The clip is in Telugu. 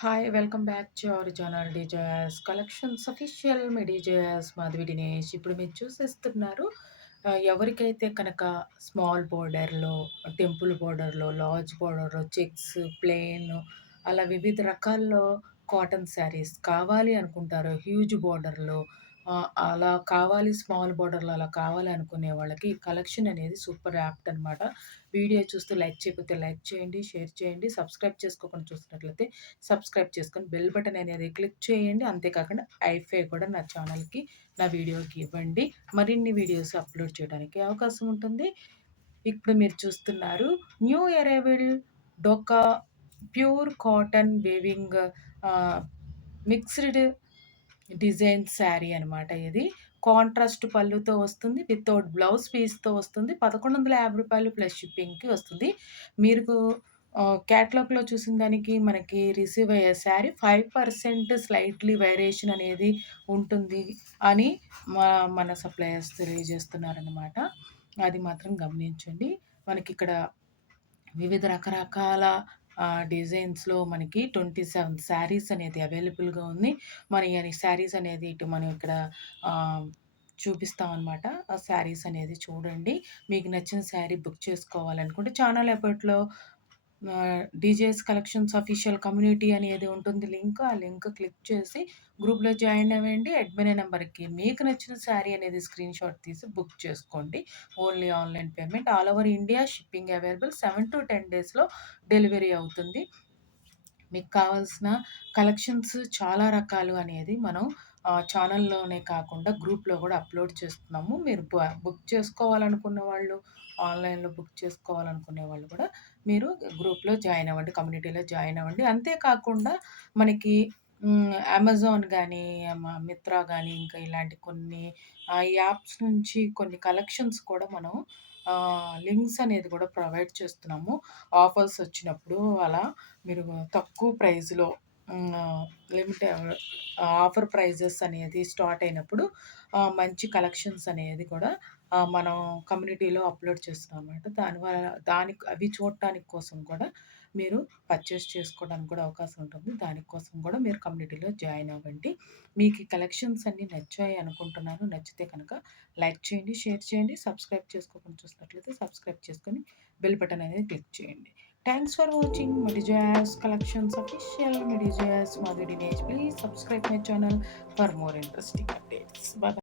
Hi! Welcome back to our channel DJS collections official. Me DJS Madhavi Dinesh. ఇప్పుడు మీరు చూసేస్తున్నారు. ఎవరికైతే కనుక స్మాల్ బోర్డర్‌లో, టెంపుల్ బోర్డర్‌లో, లార్జ్ బోర్డర్‌లో, చెక్స్, ప్లెయిన్ అలా వివిధ రకాల్లో కాటన్ శారీస్ కావాలి అనుకుంటారో, హ్యూజ్ బోర్డర్‌లో అలా కావాలి, స్మాల్ బోర్డర్‌లో అలా కావాలి అనుకునే వాళ్ళకి ఈ కలెక్షన్ అనేది సూపర్ యాప్ట్ అనమాట. వీడియో చూస్తూ లైక్ చేయకపోతే లైక్ చేయండి, షేర్ చేయండి. సబ్స్క్రైబ్ చేసుకోకుండా చూస్తున్నట్లయితే సబ్స్క్రైబ్ చేసుకొని బెల్ బటన్ అనేది క్లిక్ చేయండి. అంతేకాకుండా ఐఫై కూడా నా ఛానల్‌కి, నా వీడియోకి ఇవ్వండి. మరిన్ని వీడియోస్ అప్‌లోడ్ చేయడానికి అవకాశం ఉంటుంది. ఇప్పుడు మీరు చూస్తున్నారు న్యూ అరైవల్ డోకా pure cotton weaving ah, mixed design sari అనమాట ఇది. కాంట్రాస్ట్ పళ్ళుతో వస్తుంది. వితౌట్ బ్లౌజ్ పీస్‌తో వస్తుంది. రూ. 1150 ప్లస్ షిప్పింగ్‌కి వస్తుంది. మీరు క్యాటలాగ్‌లో చూసిన దానికి మనకి రిసీవ్ అయ్యే శారీ 5% స్లైట్‌లీ వేరియేషన్ అనేది ఉంటుంది అని మా మన సప్లయర్స్ తెలియజేస్తున్నారనమాట. అది మాత్రం గమనించండి. మనకిక్కడ వివిధ రకరకాల డిజైన్స్‌లో మనకి 27 శారీస్ అనేది అవైలబుల్‌గా ఉంది. మరి అని శారీస్ అనేది ఇటు మనం ఇక్కడ ఆహ్, చూపిస్తామనమాట. ఆ శారీస్ అనేది చూడండి. మీకు నచ్చిన శారీ బుక్ చేసుకోవాలనుకుంటే ఛానల్ ఎప్పట్లో డీజేఎస్ కలెక్షన్స్ అఫీషియల్ కమ్యూనిటీ అనేది ఉంటుంది లింక్. ఆ లింక్ క్లిక్ చేసి గ్రూప్‌లో జాయిన్ అవ్వండి. అడ్మిన్ నంబర్‌కి మీకు నచ్చిన శారీ అనేది స్క్రీన్‌షాట్ తీసి బుక్ చేసుకోండి. Only online payment. All over India shipping available. 7-10 డేస్‌లో డెలివరీ అవుతుంది. మీకు కావాల్సిన కలెక్షన్స్ చాలా రకాలు అనేది మనం ఛానల్‌లోనే కాకుండా గ్రూప్‌లో గూడా అప్‌లోడ్ చేస్తున్నాము. మీరు బుక్ చేసుకోవాలనుకున్న వాళ్ళు, ఆన్‌లైన్‌లో బుక్ చేసుకోవాలనుకునే వాళ్ళు కూడా మీరు గ్రూప్‌లో జాయిన్ అవ్వండి. కమ్యూనిటీలో జాయిన్ అవ్వండి. అంతే కాకుండా మనకి అమెజాన్ గానీ, మిత్రా గానీ, ఇంకా ఇలాంటి కొన్ని యాప్స్ నుంచి కొన్ని కలెక్షన్స్ కూడా మనం లింక్స్ అనేది కూడా ప్రొవైడ్ చేస్తున్నాము. ఆఫర్స్ వచ్చినప్పుడు అలా మీరు తక్కువ ప్రైస్‌లో లిమిట్ ఆఫర్ ప్రైజెస్ అనేది స్టార్ట్ అయినప్పుడు మంచి కలెక్షన్స్ అనేది కూడా మనం కమ్యూనిటీలో అప్‌లోడ్ చేస్తున్నామన్నమాట. దానికి అవి చూడటానికి కోసం కూడా మీరు పర్చేస్ చేసుకోవడానికి కూడా అవకాశం ఉంటుంది. దానికోసం కూడా మీరు కమ్యూనిటీలో జాయిన్ అవ్వండి. మీకు ఈ కలెక్షన్స్ అన్నీ నచ్చాయి అనుకుంటున్నాను. నచ్చితే కనుక లైక్ చేయండి, షేర్ చేయండి. సబ్స్క్రైబ్ చేసుకోకుండా చూసినట్లయితే సబ్స్క్రైబ్ చేసుకొని బెల్ బటన్ అనేది క్లిక్ చేయండి. Thanks for watching Medija's Collections Official. Medija's Madhuri Dinesh. Please subscribe my channel for more interesting updates. Bye bye.